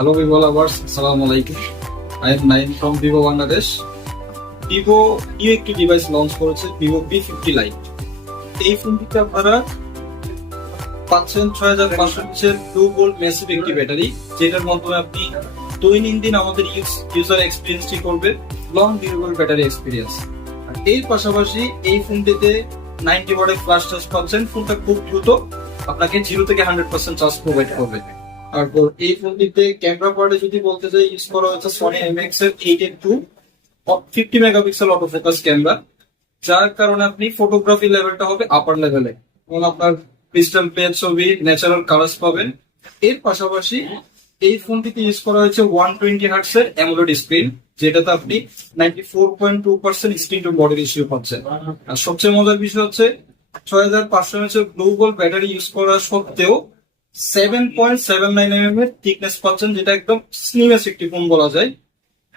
Hello Vivo lovers, Assalamu alaikum. I am Nain from Vivo Bangladesh. Vivo new একটি device launch করেছে Vivo P50 Lite। এই ফোনটিতে আপনারা পাচ্ছেন 6500 এর 2 ভোল্ট ম্যাসিভ একটি ব্যাটারি, যেটার মাধ্যমে আপনি দৈনন্দিন আমাদের ইউজার এক্সপিরিয়েন্সটি করবে লং ডিউরেবল ব্যাটারি এক্সপিরিয়েন্স। এর পাশাপাশি এই ফোনটিতে 90 ওয়াটের ফ্ল্যাশ চার্জ পাচ্ছেন। ফোনটা খুব দ্রুত আপনাকে 0 থেকে 100% চার্জ প্রোভাইড করবে। তারপর এই ফোনটিতে ক্যামেরা পার্টে যদি বলতে চাই, ইউজ করা হয়েছে সনি MX এর 882 50 মেগাপিক্সেল অটো ফোকাস ক্যামেরা, যার কারণে আপনি ফটোগ্রাফি লেভেলটা হবে আপার লেভেলে এবং আপনার ক্রিস্টাল ক্লিয়ার ছবি, ন্যাচারাল কালার্স পাবেন। এর পাশাপাশি এই ফোনটিতে ইউজ করা হয়েছে 120 হার্টজ এর অ্যামোলেড স্ক্রিন, যেটাতে আপনি 94.2% স্ক্রিন টু বডি রেশিও পাচ্ছেন। আর সবচেয়ে মজার বিষয় হচ্ছে 6500 mAh এর গ্লোবাল ব্যাটারি ইউজ করা সত্ত্বেও 7.79 mm এর থিকনেস পাচ্ছেন, যেটা একদম স্লিমেস্ট একটি ফোন বলা যায়।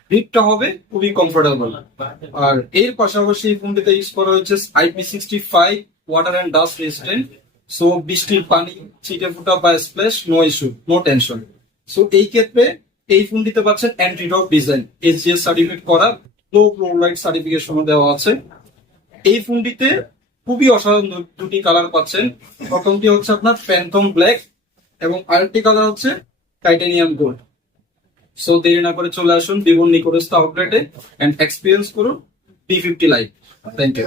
গ্রিপটা হবে খুবই কমফোর্টেবল। আর এর পাশাপাশি এই ফোনটিতে ইউজ করা হয়েছে IP65 water and dust resistant. So বৃষ্টির পানি, ছিটে ফুটা বা splash, no issue, no tension. So এই ক্ষেত্রে এই ফোনটিতে পাচ্ছেন anti drop design, SGS certificate করা, লো ফ্লো লাইট সার্টিফিকেশন দেওয়া আছে। এই ফোনটিতে খুবই অসাধারণ দুটি কালার পাচ্ছেন। প্রথমটি হচ্ছে আপনার ফ্যান্টম ব্ল্যাক এবং আরেকটি কালার হচ্ছে টাইটানিয়াম গোল্ড। সো দেরি না করে চলে আসুন ভিভোর নিকটস্থ আউটলেটে এন্ড এক্সপিরিয়েন্স করুন P50 Lite। Thank you.